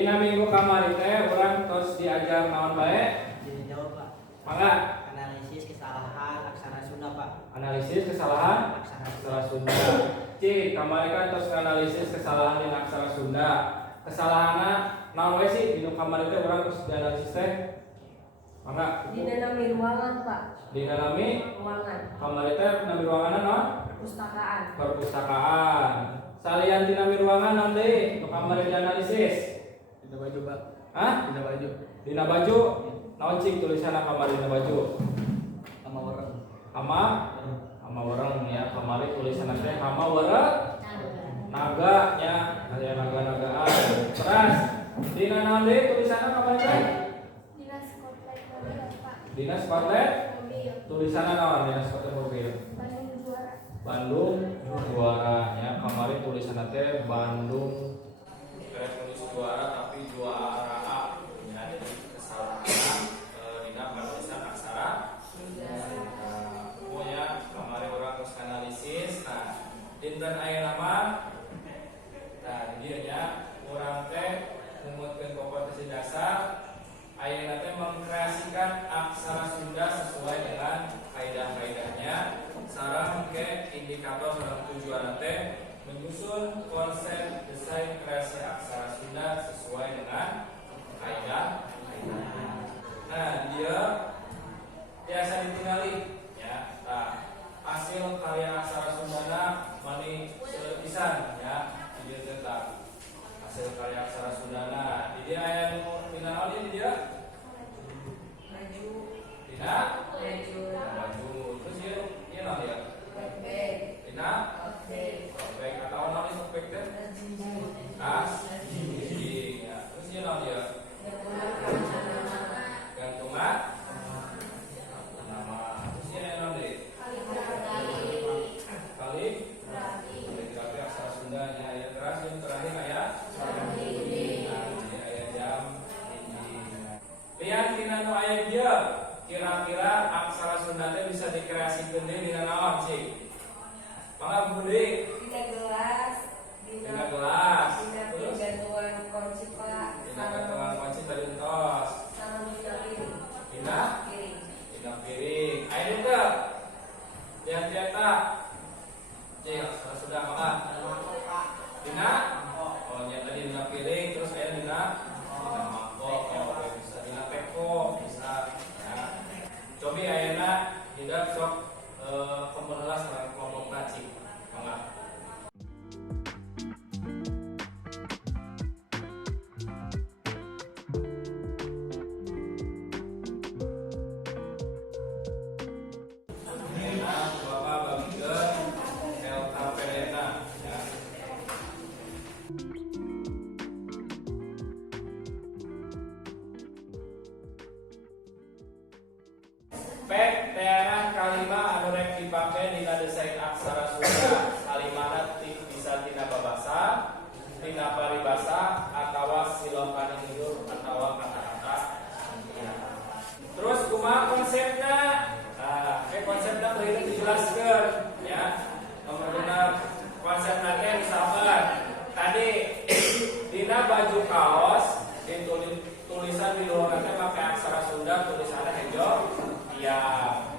Dina minggu kamari teh urang tos diajar naon bae? Jadi jawab Pak. Mangga. Analisis kesalahan aksara Sunda Pak. Analisis kesalahan aksara Sunda. Cik, kamari kan tos analisis kesalahan dina aksara Sunda. Kesalahanna naon we sih dina kamari teh urang tos dianalisis teh? Mangga. Dina nami ruangan Pak. Dina nami Ruangan. kamari teh nami ruanganna naon? Perpustakaan. Perpustakaan. Salian dina nami ruangan naon deui nu kamari dianalisis? Dina baju Pak. Hah? Dina baju. Dina baju. Naon cik tulisanna kamari dina baju? Sama orang. Hama wareng ya kamari tulisanna teh hama wareng naga nya aya naga-nagaan. Terus dina naon deui tulisanna kamari teh? Dinas Kotlet Mobil Pak. Dinas Kotlet Mobil tulisanna naon Dinas Kotlet Mobil? Bandung Juara. Bandung juara ya kamari tulisanna teh Bandung kayak tulis juara tapi juara A ya jadi kesalahan dina penulisan aksara pokoknya kamari orang terus analisis. Nah dinten aya nama nah dia nya urang teh ngumutkeun kompetensi dasar ayeuna teh mengkreasikan aksara Sunda sesuai dengan kaidah-kaidahnya sareng ke indikator sareng tujuan teh menyusun konsep desain kreasi aksara Sunda sesuai dengan kaidah-kaidahnya. Nah, dia biasa ditinggali ya. Nah, hasil karya aksara Sundana mani pisan ya. Dia tentang hasil karya aksara Sundana. Di dia aya nu dina naon di dia? Maju. Dina Maju. maju. Terus ieu naon dia? Baik. Dina baik atau naon ieu teh? Jing. Ya. Terus ieu naon dia? Gantungan nama. Terus ieu naon deui? Kali Kaligrafi aksara Sunda nya aya teras yang terakhir aya dinding. Nah, ini aya jam dinding. Lihat dina nu aya dieu. Kira-kira aksara Sunda teh bisa dikreasikeun deui dina naon sih? Mangga Budi. Dina gelas. Dina gelas. Dina Terus gantungan kunci Pak. dina gantungan kunci tadi entos. Sareng dina piring. Dina Piring. dina piring. Aya nu teu? Lihat-lihat tak? Cek sudah mangga. Dina oh nya tadi dina piring terus aya dina mangkok oh bisa dina teko bisa ya. Cobi ayeuna tidak sok pembelas kelompok nacik mangga. Ayeuna Bapak bagikeun LKPDna ya. Pek tearan kalima anu rek dipake dina desain aksara Sunda. Kalimana bisa tina babasa, tina paribasa, atawa silokan hidup atawa kata-kata. Terus kumaha konsepna? Nah, konsepna teu dijelaskeun ya. Nomor benar konsepna teh misalkan tadi dina baju kaos tulisan di luar teh make aksara Sunda tulisanna hejo ya.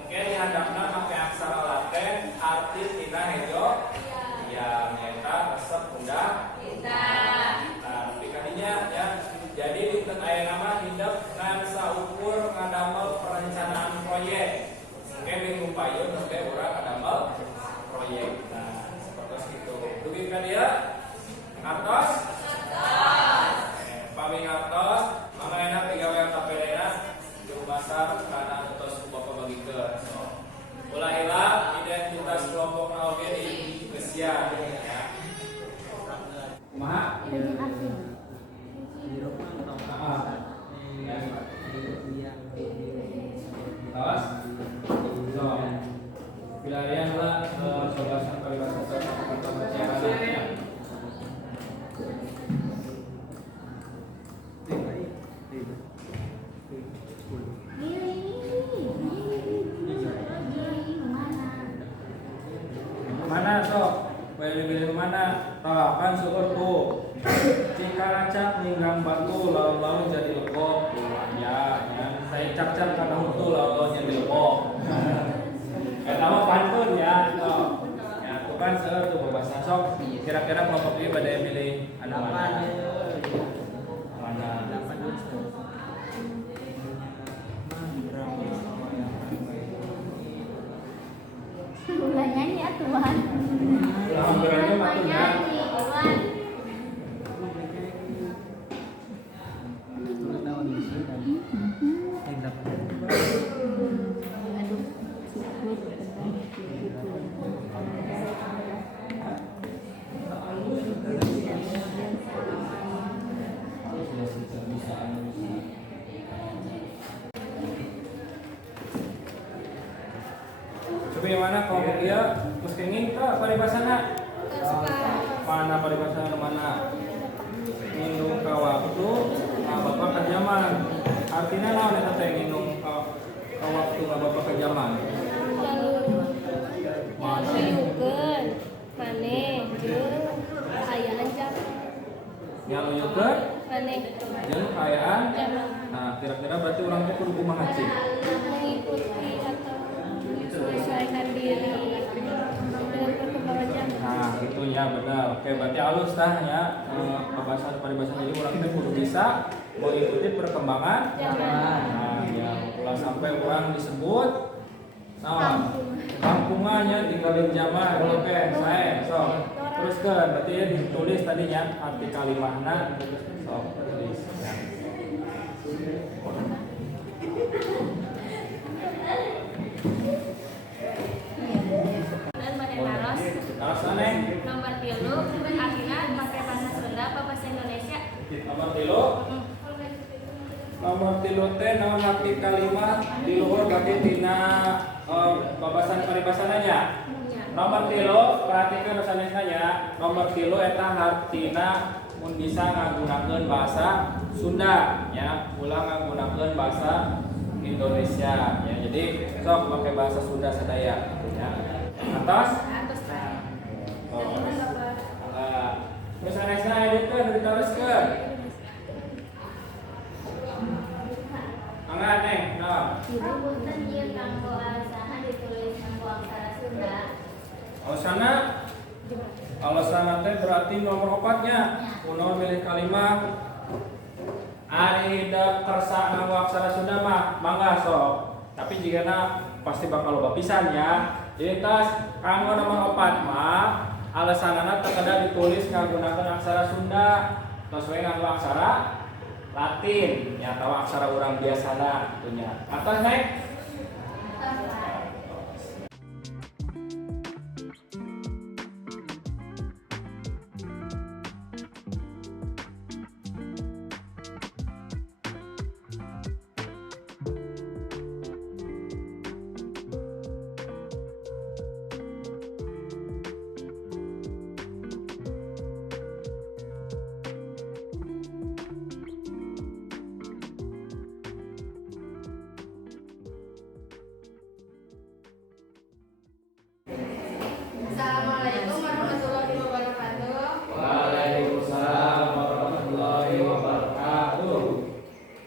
Mungkin di handapna make aksara Latin arti tina hejo ya nyata resep undang nah tapi kadinya ya jadi dinten aya nama hidup ngan saukur ngadamel perencanaan proyek mungkin minggu payun sampai urang ngadamel proyek nah seperti itu dugi ka dia ngartos pami ngartos mangga enak digawe KPD-na di pasar kana tos bapak bagikeun ulah hilang identitas kelompok oge di Gesia ya kumaha Izin asing. Terus, so, wilayah lah coba sampai bahasa ya. Mana sok? Pilih-pilih kemana? Kan syukur tuh. Cikaracak ninggang batu hungtu lalu jadi lekok ya saya cap-cap karena hungtu lalu jadi lekok nama pantun ya ya itu kan tuh bahasa sok kira-kira kelompok ini pada milih anu mana Ulah nyanyi atuan. Alhamdulillah matunya Iwan. Tulis nama di sini kan. Yang dapat. coba yang mana kelompok dia terus kenging ke paribasana mana paribasana mana ngindung ka waktu bapak ke zaman artinya naon eta teh ngindung ka waktu bapak ke zaman Yuyukeun maneh jeung ayaan jam yang nunjukkeun maneh jeung kaayaan zaman nah kira-kira berarti orang teh kudu kumaha cing mengikuti atau menyesuaikan diri dengan perkembangan zaman. nah gitu ya benar oke berarti halus tah ya pembahasan paribasan jadi orang teh kudu bisa mengikuti perkembangan nah ya ulah sampai orang disebut nah kampungannya tinggalin zaman oke saya so teruskan berarti ya ditulis tadinya arti kalimahna so tulis ya. Dan Made Naros Naros aneh nomor 3 akhirnya pakai bahasa Sunda apa bahasa Indonesia? nomor 3 nomor 3 teh naon arti kalimah di luhur berarti tina babasan paribasananya nomor 3 perhatikan nusanesanya nomor 3 eta artina mun bisa nggunakeun bahasa Sunda ya ulang nggunakeun bahasa Indonesia ya jadi sok pakai bahasa Sunda sadaya ya atas terus anesna editkeun diteruskeun angga neng nah Punten ieu kanggo alasan ditulis kanggo aksara Sunda. alasan teh berarti nomor 4-nya kunaon milih kalimat ari da kersa nganggo aksara Sunda mah mangga sok tapi jigana pasti bakal loba pisan ya jadi tas kanggo nomor 4 mah alasanana teu kada ditulis nggunakeun aksara Sunda tos we nganggo aksara Latin ya atau aksara urang biasana gitunya atas naik Assalamualaikum warahmatullahi wabarakatuh. Waalaikumsalam warahmatullahi wabarakatuh.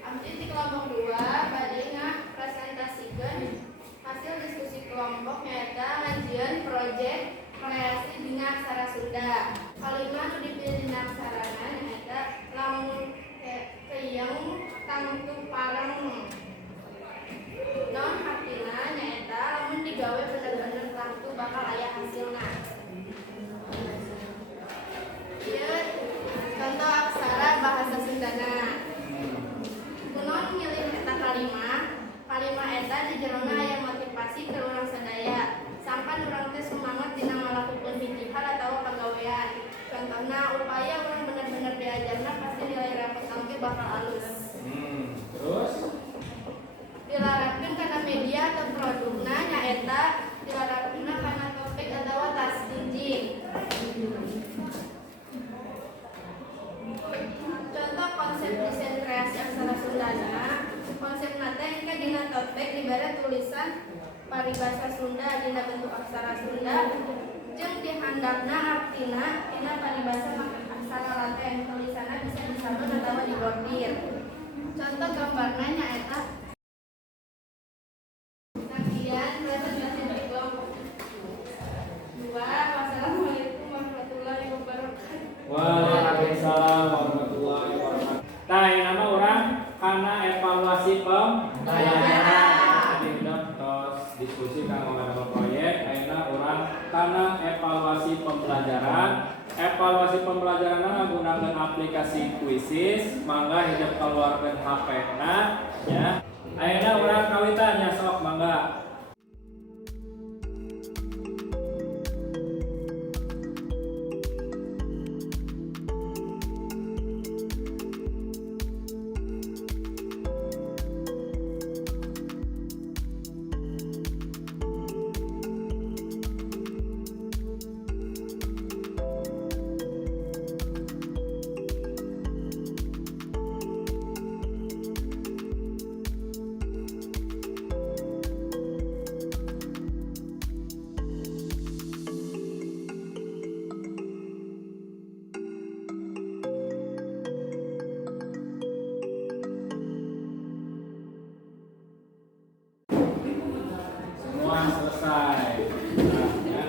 Abdi di kelompok 2 bade presentasikan hasil diskusi kelompok nyata ngajian proyek kreasi dina aksara Sunda. Kalimat nu dipilih dina aksarana nyata lamun keyeng tangtu pareng. Non artina nyata lamun digawe bener-bener tangtu bakal aya hasilna. Ieu contoh aksara bahasa Sundana. Kunaon milih eta kalimah eta di jerona aya motivasi ke urang sadaya. Sampan urang teh semangat dina ngalakukeun hiji hal atawa pagawean. Contohna upaya urang bener-bener diajarna pasti nilai rapot teh bakal alus. Terus Dilarapkeun kana media atau produkna nyaeta dilarapkeun kana topik atawa tas jinjing. Contoh konsep desain kreasi aksara Sundana, konsep teh engke dina topik dibere tulisan paribasa Sunda dina bentuk aksara Sunda jeung dihandapna artina dina paribasa make saralate tulisanna bisa disalun atawa dibordir. Contoh gambarna nyaeta Nabian Wassalamualaikum warahmatullahi wabarakatuh. Waalaikumsalam warahmatullahi wabarakatuh. Nah, ini nama orang karena evaluasi pembelajaran. Tadi udah tos diskusi kang mengenai proyek. Akhirnya orang karena evaluasi pembelajaran. Evaluasi pembelajaran menggunakan aplikasi Quizzes. Mangga hidup keluarkan HP. Nah, ya. Akhirnya orang kawitannya sok mangga. Semua selesai. Nah, ya.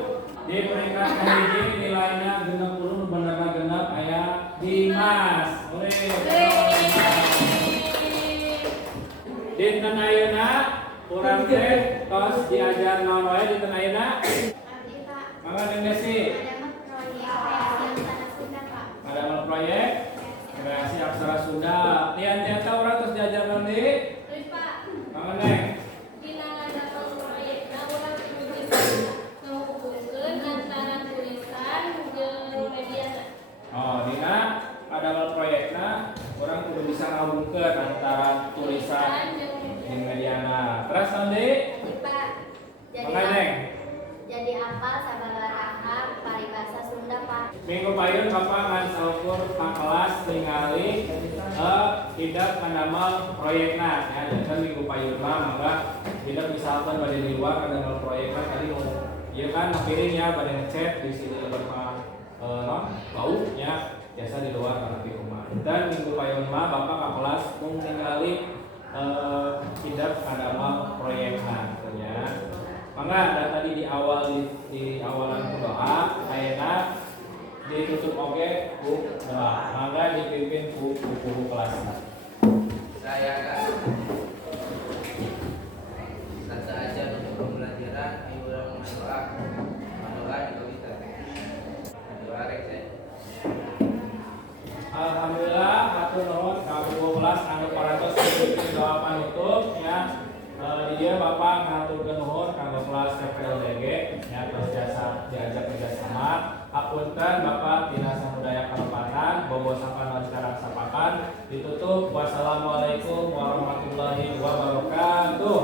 Di peringkat hiji nilainya 60 benerna genep aya Dimas. Dinten ayeuna urang teh tos diajar naon wae dinten ayeuna? Arti Pak, Mangga Neng Desi. ada mah proyek Ada proyek kreasi kreasi aksara Sunda Pak. aksara Sunda. Lian ternyata urang tos diajar naon deui? Terus Pak, Mangga Neng. dina ngadakan proyekna urang kudu bisa ngehubungkeun antara tulisan jeung mediana. Oh, dina ada proyekna orang kudu bisa ngahubungkeun antara tulisan jeung mediana. Terus nanti Pak, Mangga Neng. jadi apa sababaraha paribasa Sunda Pak? Minggu payun Bapak ngan saukur ka kelas ningali hidup ngandamel proyekna ya. Dan minggu payun mah mangga hidup misalkan pada di luar ngandamel proyekna tadi mau ieu kan piring ya pada ngechat di sini lemah bau ya biasa di luar karena di rumah. Dan minggu payun mah Bapak ka kelas mung ningali hidup ngandamel proyekna ya. Mangga ada tadi di awal di awalan doa ayeuna ditutup oge ku doa. Mangga dipimpin ku guru kelas. Saya kan kata aja untuk pembelajaran ayo orang berdoa berdoa juga kita berdoa rek saya. Alhamdulillah hatur nuhun ka guru kelas anu parantos dipimpin doa panutup ya. Di dia Bapak ngaturkeun nuhun kanggo kelas PPLDG ya tos jasa diajak kerjasama. Hapunten Bapak dina samudaya kalepatan bobo sapan lancar sapakan ditutup. Wassalamualaikum warahmatullahi wabarakatuh.